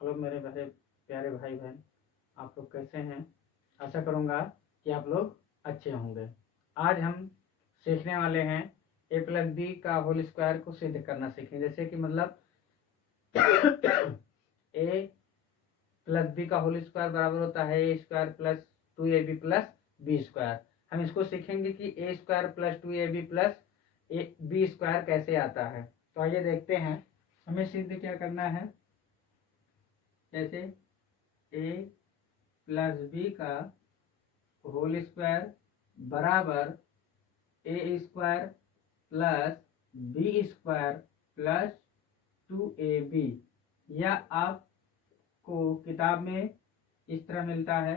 Hello मेरे प्यारे भाई बहन, आप लोग कैसे हैं। आशा करूँगा कि आप लोग अच्छे होंगे। आज हम सीखने वाले हैं ए प्लस बी का होल स्क्वायर को सिद्ध करना सीखें। जैसे कि मतलब ए प्लस बी का होल स्क्वायर बराबर होता है A square plus 2ab plus B square. हम इसको सीखेंगे कि A square plus 2ab plus B square कैसे आता है। तो आइए देखते हैं हमें सिद्ध क्या करना है। जैसे ए प्लस बी का होल स्क्वायर बराबर A square plus B square plus 2ab, या आपको किताब में इस तरह मिलता है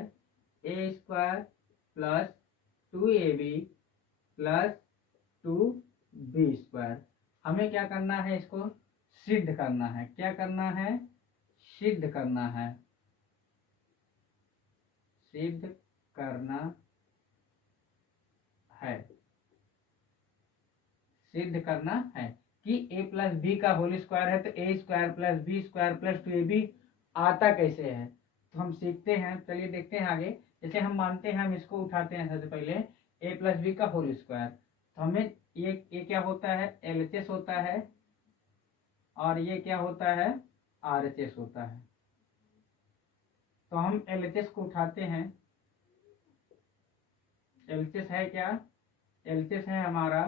A square plus 2ab plus 2b square. हमें क्या करना है, इसको सिद्ध करना है। क्या करना है? सिद्ध करना है। सिद्ध करना है। सिद्ध करना है कि ए प्लस बी का होल स्क्वायर है तो A square plus B square plus 2ab आता कैसे है। तो हम सीखते हैं, चलिए देखते हैं आगे। जैसे हम मानते हैं, हम इसको उठाते हैं सबसे पहले ए प्लस बी का होल स्क्वायर। तो हमें ये क्या होता है, एलएचएस होता है, और ये क्या होता है, आरएचएस होता है। तो हम एलएचएस को उठाते हैं। एलएचएस है क्या? एलएचएस है हमारा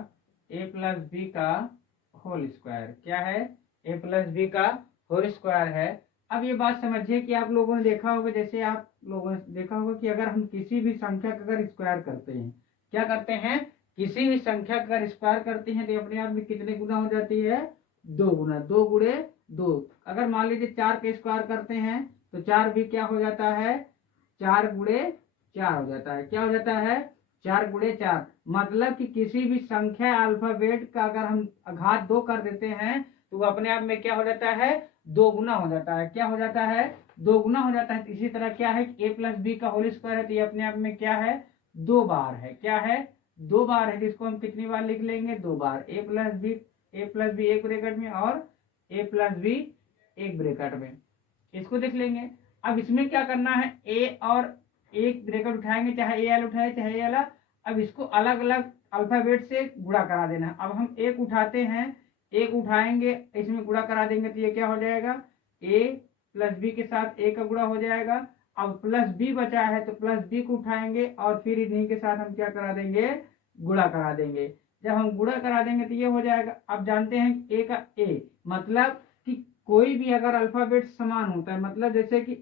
ए प्लस बी का होल स्क्वायर। क्या है? ए प्लस बी का होल स्क्वायर है। अब ये बात समझिए कि आप लोगों ने देखा होगा, जैसे आप लोगों ने देखा होगा कि अगर हम किसी भी संख्या का अगर स्क्वायर करते हैं, क्या करते हैं, किसी भी संख्या का अगर स्क्वायर करते हैं तो अपने आप में कितने गुना हो जाती है, 2 गुना। 2 गुणे 2। अगर मान लीजिए 4 का स्क्वायर करते हैं तो 4 भी क्या हो जाता है, 4 गुणे 4 हो जाता है। क्या हो जाता है, 4 गुणे 4। मतलब कि किसी भी संख्या अल्फाबेट का अगर हम घात 2 कर देते हैं तो वो अपने आप में क्या हो जाता है, 2 गुना हो जाता है। क्या हो जाता है, 2 गुना हो जाता है। इसी तरह क्या है, ए प्लस बी का होल स्क्वायर है तो ये अपने आप में क्या है, 2 बार है। क्या है, 2 बार है। जिसको हम कितनी बार लिख लेंगे, 2 बार। ए प्लस बी एक ब्रैकेट में और ए प्लस बी एक ब्रैकेट में, इसको देख लेंगे। अब इसमें क्या करना है, ए और एक ब्रैकेट उठाएंगे, चाहे ए वाला उठाए चाहे ए वाला। अब इसको अलग अलग अल्फाबेट से गुणा करा देना है। अब हम एक उठाते हैं, एक उठाएंगे, इसमें गुणा करा देंगे तो ये क्या हो जाएगा, ए प्लस बी के साथ ए का गुणा हो जाएगा। अब प्लस बी बचा है तो प्लस बी को उठाएंगे और फिर इन्हीं के साथ हम क्या करा देंगे, गुणा करा देंगे। जब हम गुणा करा देंगे तो ये हो जाएगा। अब जानते हैं ए का ए मतलब कि कोई भी अगर अल्फाबेट समान होता है, मतलब जैसे कि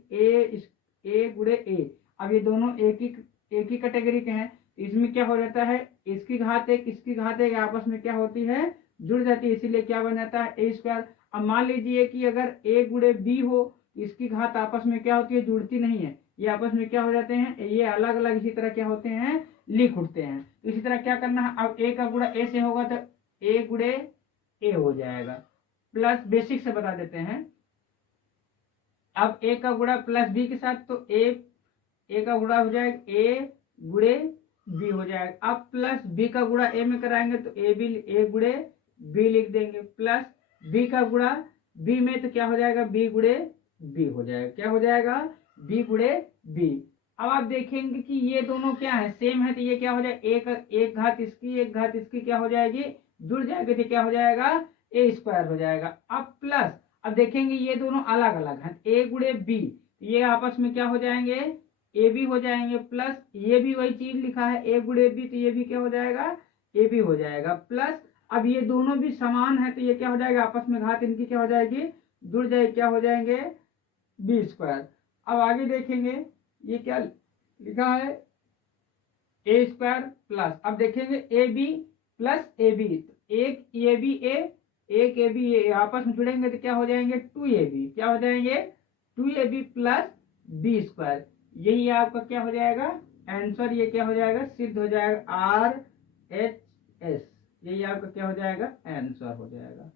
ए गुणे ए, अब ये दोनों एक ही कैटेगरी के हैं, इसमें क्या हो जाता है, इसकी घात एक इसकी घात एक आपस में क्या होती है, जुड़ जाती है। इसीलिए क्या बन जाता है, ए स्क्वायर। अब मान लीजिए कि अगर ए गुणे बी हो, इसकी घात आपस में क्या होती है, जुड़ती नहीं है। ये आपस में क्या हो जाते हैं, ये अलग अलग इसी तरह क्या होते हैं, लिख उठते हैं। इसी तरह क्या करना है, अब ए का गुणा ए से होगा तो ए गुणे ए हो जाएगा। प्लस बेसिक से बता देते हैं। अब ए का गुणा प्लस बी के साथ तो ए का गुणा हो जाएगा ए गुणे बी हो जाएगा। अब प्लस बी का गुणा ए में कराएंगे तो ए गुणे बी लिख देंगे। प्लस बी का गुणा बी में तो क्या हो जाएगा, बी गुणे बी हो जाएगा। क्या हो जाएगा, बी गुणे बी। अब आप देखेंगे कि ये दोनों क्या है, सेम है, तो ये क्या हो जाएगा, एक घात इसकी एक घात इसकी क्या हो जाएगी, जुड़ जाएगी तो क्या हो जाएगा, ए स्क्वायर हो जाएगा। अब प्लस, अब देखेंगे ये दोनों अलग अलग हैं, ए गुणे बी, ये आपस में क्या हो जाएंगे, ए बी हो जाएंगे। प्लस ये भी वही चीज लिखा है ए गुणे बी, तो ये भी क्या हो जाएगा, ए बी हो जाएगा। प्लस अब ये दोनों भी समान है तो ये क्या हो जाएगा, आपस में घात इनकी क्या हो जाएगी, जुड़ जाएगी, क्या हो जाएंगे, बी स्क्वायर। अब आगे देखेंगे ये क्या लिखा है, ए स्क्वायर प्लस, अब देखेंगे A B plus A B, एक ए बी एक ए बी आपस में जुड़ेंगे तो क्या हो जाएंगे, 2ab। क्या हो जाएंगे, 2ab प्लस बी स्क्वायर। यही आपका क्या हो जाएगा आंसर, ये क्या हो जाएगा, सिद्ध हो जाएगा, RHS। यही आपका क्या हो जाएगा, आंसर हो जाएगा।